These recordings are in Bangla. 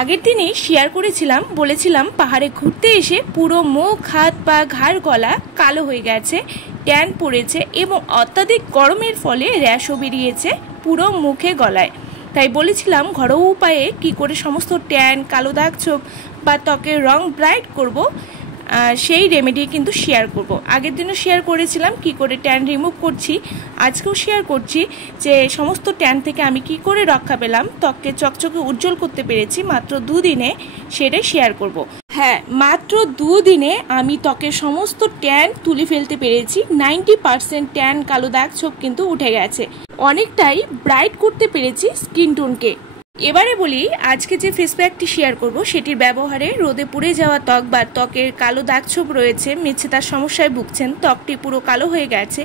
আগের দিনই শেয়ার করেছিলাম, বলেছিলাম পাহাড়ে ঘুরতে এসে পুরো মুখ, হাত, পা, ঘাড়, গলা কালো হয়ে গেছে, ট্যান পড়েছে এবং অত্যাধিক গরমের ফলে র্যাশও বেরিয়েছে পুরো মুখে, গলায়। তাই বলেছিলাম ঘরোয়া উপায়ে কি করে সমস্ত ট্যান, কালো দাগ ছোপ বা ত্বকের রং ব্রাইট করব, সেই রেমেডি কিন্তু শেয়ার করব। আগের দিনও শেয়ার করেছিলাম কি করে ট্যান রিমুভ করছি, আজকেও শেয়ার করছি যে সমস্ত ট্যান থেকে আমি কি করে রক্ষা পেলাম, ত্বককে চকচকে উজ্জ্বল করতে পেরেছি মাত্র 2 দিনে, সেটাই শেয়ার করব। হ্যাঁ, মাত্র 2 দিনে আমি ত্বকের সমস্ত ট্যান তুলে ফেলতে পেরেছি। 90% ট্যান, কালো দাগ ছোপ কিন্তু উঠে গেছে, অনেকটাই ব্রাইট করতে পেরেছি স্কিন টোনকে। এবারে বলি, আজকে যে ফেস প্যাকটি শেয়ার করব সেটির ব্যবহারে রোদে পুড়ে যাওয়া ত্বক বা ত্বকের কালো দাগ ছোপ রয়েছে, মেছেতার সমস্যায় ভুগছেন, ত্বকটি পুরো কালো হয়ে গেছে,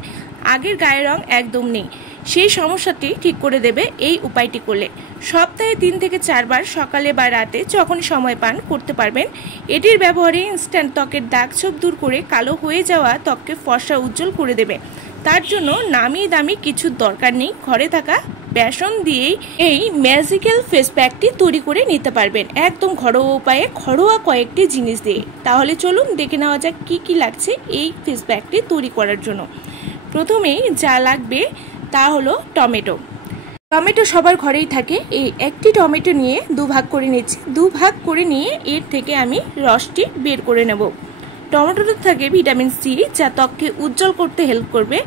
আগের গায়ের রং একদম নেই, সেই সমস্যাটি ঠিক করে দেবে এই উপায়টি করলে। সপ্তাহে 3 থেকে 4 বার সকালে বা রাতে যখন সময় পান করতে পারবেন। এটির ব্যবহারে ইনস্ট্যান্ট ত্বকের দাগ ছোপ দূর করে কালো হয়ে যাওয়া ত্বককে ফর্সা উজ্জ্বল করে দেবে। তার জন্য নামি দামি কিছু দরকার নেই, ঘরে থাকা বেসন দিয়েই এই ম্যাজিক্যাল ফেস প্যাকটি তৈরি করে নিতে পারবেন, একদম ঘরোয়া উপায়ে, ঘরোয়া কয়েকটি জিনিস দিয়ে। তাহলে চলুন দেখে নেওয়া যাক কি কি লাগছে এই ফেস প্যাকটি তৈরি করার জন্য। প্রথমেই যা লাগবে তা হলো টমেটো। টমেটো সবার ঘরেই থাকে। এই একটি টমেটো নিয়ে 2 ভাগ করে নিচ্ছি। 2 ভাগ করে নিয়ে এর থেকে আমি রসটি বের করে নেব। টমেটোতে থাকে ভিটামিন সি, যা ত্বককে উজ্জ্বল করতে হেল্প করবে।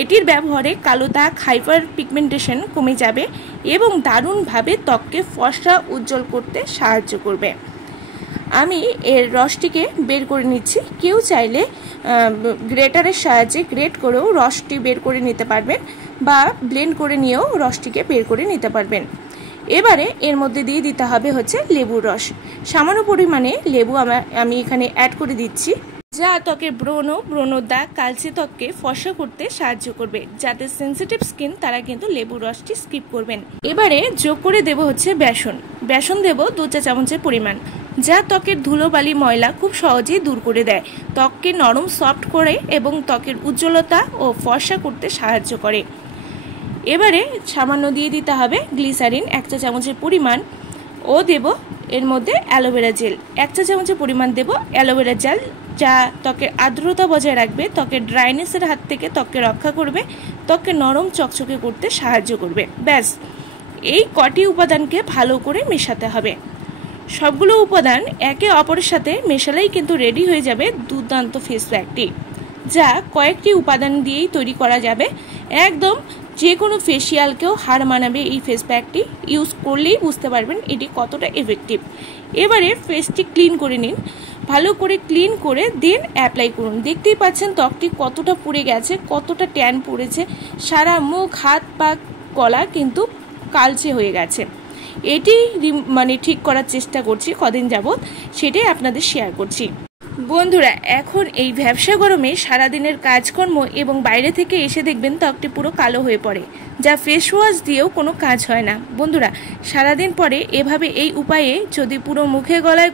এটির ব্যবহারে কালো দাগ, হাইপার পিগমেন্টেশন কমে যাবে এবং দারুণভাবে ত্বককে ফর্সা উজ্জ্বল করতে সাহায্য করবে। আমি এর রসটিকে বের করে নিচ্ছি। কেউ চাইলে গ্রেটারের সাহায্যে গ্রেট করেও রসটি বের করে নিতে পারবেন বা ব্লেন্ড করে নিয়েও রসটিকে বের করে নিতে পারবেন। এবারে এর মধ্যে দিয়ে দিতে হবে হচ্ছে লেবুর রস। সামান্য পরিমাণে লেবু আমি এখানে অ্যাড করে দিচ্ছি, যা ত্বকের ব্রণ দাগ, কালচে ত্বককে ফর্সা করতে সাহায্য করবে। যাদের সেন্সিটিভ স্কিন তারা কিন্তু লেবুর রসটি স্কিপ করবেন। এবারে যোগ করে দেব হচ্ছে বেসন দেব 2 চা চামচের পরিমাণ, যা ত্বকের ধুলোবালি, ময়লা খুব সহজেই দূর করে দেয়, ত্বককে নরম সফট করে এবং ত্বকের উজ্জ্বলতা ও ফর্সা করতে সাহায্য করে। এবারে সামান্য দিয়ে দিতে হবে গ্লিসারিন 1 চা চামচের পরিমাণ, ও দেব এর মধ্যে অ্যালোভেরা জেল 1 চা চামচের পরিমাণ দেব অ্যালোভেরা জেল, যা ত্বকের আর্দ্রতা বজায় রাখবে, ত্বকের ড্রাইনেসের হাত থেকে ত্বককে রক্ষা করবে, ত্বককে নরম চকচকে করতে সাহায্য করবে। ব্যাস, এই কটি উপাদানকে ভালো করে মেশাতে হবে। সবগুলো উপাদান একে অপরের সাথে মেশালেই কিন্তু রেডি হয়ে যাবে দুর্দান্ত ফেস প্যাকটি, যা কয়েকটি উপাদান দিয়েই তৈরি করা যাবে। একদম যে কোনো ফেসিয়ালকেও হার মানাবে এই ফেস প্যাকটি। ইউজ করলেই বুঝতে পারবেন এটি কতটা এফেক্টিভ। এবারে ফেসটি ক্লিন করে নিন, ভালো করে ক্লিন করে দেন অ্যাপ্লাই করুন। দেখতেই পাচ্ছেন ত্বকটি কতটা পুড়ে গেছে, কতটা ট্যান পড়েছে, সারা মুখ, হাত, পা, গলা কিন্তু কালচে হয়ে গেছে। এটি ঠিক করার চেষ্টা করছি কদিন যাবৎ, সেটাই আপনাদের শেয়ার করছি। বন্ধুরা, এখন এই ভ্যাপসা গরমে সারাদিনের কাজকর্ম এবং বাইরে থেকে এসে দেখবেন ত্বকটি পুরো কালো হয়ে পড়ে, যা ফেস ওয়াশ দিয়েও কোনো কাজ হয় না। বন্ধুরা, সারাদিন পরে এভাবে এই উপায়ে যদি পুরো মুখে, গলায়,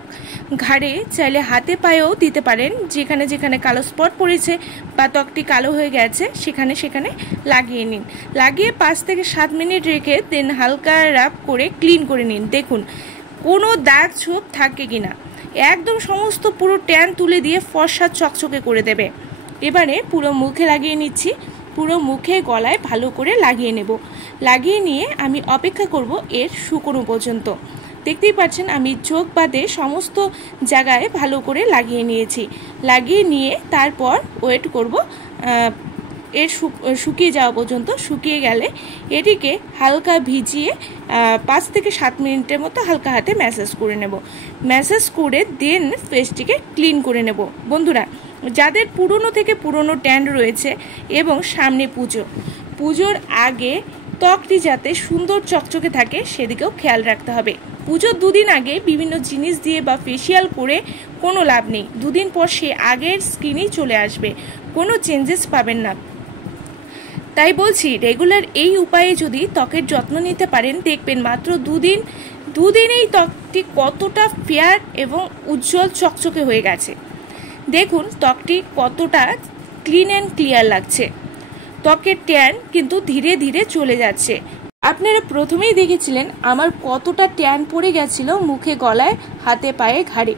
ঘাড়ে, চাইলে হাতে পায়েও দিতে পারেন, যেখানে যেখানে কালো স্পট পড়েছে বা ত্বকটি কালো হয়ে গেছে সেখানে সেখানে লাগিয়ে নিন। লাগিয়ে 5 থেকে 7 মিনিট রেখে দেন হালকা রাব করে ক্লিন করে নিন। দেখুন কোনো দাগ ছোপ থাকে কিনা, একদম সমস্ত পুরো ট্যান তুলে দিয়ে ফর্সা চকচকে করে দেবে। এবারে পুরো মুখে লাগিয়ে নিচ্ছি, পুরো মুখে, গলায় ভালো করে লাগিয়ে নেব। লাগিয়ে নিয়ে আমি অপেক্ষা করব এর শুকনো পর্যন্ত। দেখতেই পাচ্ছেন আমি চোখ বাদে সমস্ত জায়গায় ভালো করে লাগিয়ে নিয়েছি। লাগিয়ে নিয়ে তারপর ওয়েট করব এর শুকিয়ে যাওয়া পর্যন্ত। শুকিয়ে গেলে এটিকে হালকা ভিজিয়ে 5 থেকে 7 মিনিটের মতো হালকা হাতে ম্যাসাজ করে নেব। ম্যাসাজ করে দেন ফেসটিকে ক্লিন করে নেব। বন্ধুরা, যাদের পুরনো থেকে পুরনো ট্যান রয়েছে এবং সামনে পুজোর আগে ত্বকটি যাতে সুন্দর চকচকে থাকে সেদিকেও খেয়াল রাখতে হবে। পুজোর 2 দিন আগে বিভিন্ন জিনিস দিয়ে বা ফেসিয়াল করে কোনো লাভ নেই। 2 দিন পর সে আগের স্কিনই চলে আসবে, কোনো চেঞ্জেস পাবেন না। তাই বলছি, রেগুলার এই উপায়ে যদি ত্বকের যত্ন নিতে পারেন, দেখবেন মাত্র 2 দিনেই ত্বকটি কতটা ফেয়ার এবং উজ্জ্বল চকচকে হয়ে গেছে। দেখুন ত্বকটি কতটা ক্লিন অ্যান্ড ক্লিয়ার লাগছে। ত্বকের ট্যান কিন্তু ধীরে ধীরে চলে যাচ্ছে। আপনারা প্রথমেই দেখেছিলেন আমার কতটা ট্যান পড়ে গেছিল মুখে, গলায়, হাতে, পায়ে, ঘাড়ে।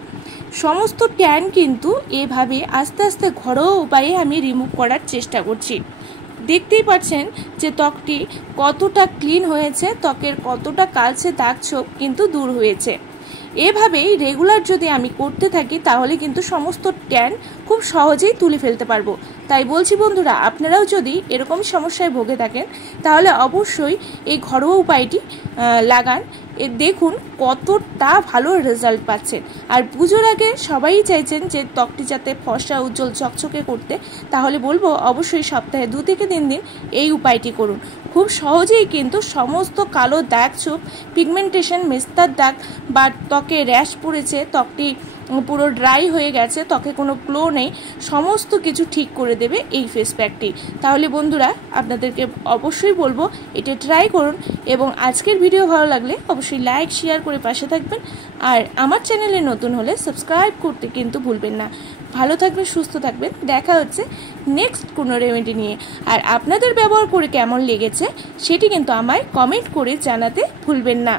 সমস্ত ট্যান কিন্তু এভাবে আস্তে আস্তে ঘরোয়া উপায়ে আমি রিমুভ করার চেষ্টা করছি। দেখতেই পাচ্ছেন যে ত্বকটি কতটা ক্লিন হয়েছে, ত্বকের কতটা কালচে দাগ ছোপ কিন্তু দূর হয়েছে। এভাবেই রেগুলার যদি আমি করতে থাকি তাহলে কিন্তু সমস্ত ট্যান খুব সহজেই তুলে ফেলতে পারবো। তাই বলছি বন্ধুরা, আপনারাও যদি এরকম সমস্যায় ভুগে থাকেন তাহলে অবশ্যই এই ঘরোয়া উপায়টি লাগান। দেখুন কতটা ভালো রেজাল্ট পাচ্ছেন। আর পুজোর আগে সবাই চাইছেন যে ত্বকটি যাতে ফর্সা, উজ্জ্বল, চকচকে করতে, তাহলে বলবো অবশ্যই সপ্তাহে 2 থেকে 3 দিন এই উপায়টি করুন। খুব সহজেই কিন্তু সমস্ত কালো দাগ ছোপ, পিগমেন্টেশন, মেস্তার দাগ বা ত্বকে র্যাশ পড়েছে, ত্বকটি পুরো ড্রাই হয়ে গেছে, ত্বকে কোনো গ্লো নেই, সমস্ত কিছু ঠিক করে দেবে এই ফেস প্যাকটি। তাহলে বন্ধুরা আপনাদেরকে অবশ্যই বলবো এটা ট্রাই করুন, এবং আজকের ভিডিও ভালো লাগলে অবশ্যই লাইক, শেয়ার করে পাশে থাকবেন। আর আমার চ্যানেলে নতুন হলে সাবস্ক্রাইব করতে কিন্তু ভুলবেন না। ভালো থাকবেন, সুস্থ থাকবেন। দেখা হচ্ছে নেক্সট কোনো রেমেডি নিয়ে। আর আপনাদের ব্যবহার করে কেমন লেগেছে সেটি কিন্তু আমায় কমেন্ট করে জানাতে ভুলবেন না।